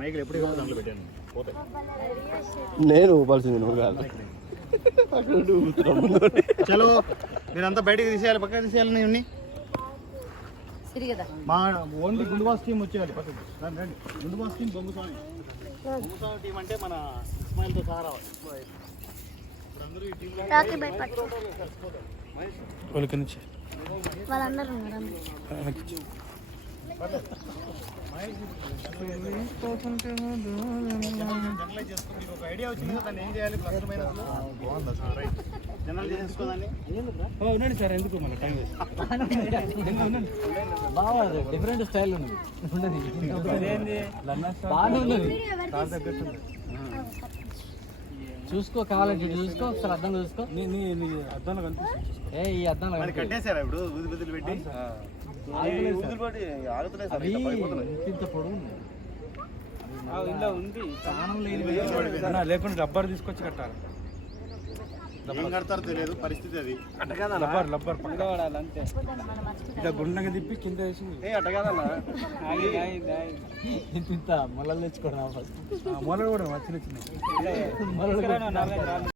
మైకులు ఎప్పుడు దాంట్లో పెట్టాను పోతాయి. నేను ఊపాల్సింది నువ్వు కాదు. చలో మీరంతా బయటకు తీసేయాలి, పక్కన తీసేయాలని ఉన్ని మా ఓన్లీ గుండుబాస్ టీం వచ్చేయాలి పక్కకి. రండి గుండుబాస్ టీం బొంగుస్వామి టీం అంటే మన ఇస్మాయిల్తో సహా రావాలి. ఇప్పుడు అందరూ ఈ టీంలో వాళ్ళందరూ ఒక ఐడియా వచ్చింది కదా, దాన్ని ఏం చేయాలి ప్లస్ మైనస్ బాగుందా సార్? రైట్ జనరల్ చేసుకోదాన్ని ఉండండి సార్, ఎందుకు మన టైం బాగా డిఫరెంట్ స్టైల్ ఉంది. బాగానే ఉన్నది, చూసుకో కావాలంటే చూసుకో, ఒకసారి అద్దంలో చూసుకో. అద్దంలో కనిపిస్తుంది. ఏ ఈ అద్దంలో కట్టేసారా ఇప్పుడు ఊది బుద్ధులు పెట్టి? ఇంత పొడవు ఉంది, లేకుండా రబ్బర్ తీసుకొచ్చి కట్టాలి. ఏం కడతారో తెలియదు పరిస్థితి అది. రబ్బర్ పక్కన వాడాలంటే ఇట్లా గుండంగా తిప్పి కింద వేసి ఇంత మొలలు తెచ్చుకోవడం మొలలు కూడా చిన్న చిన్న మొలలు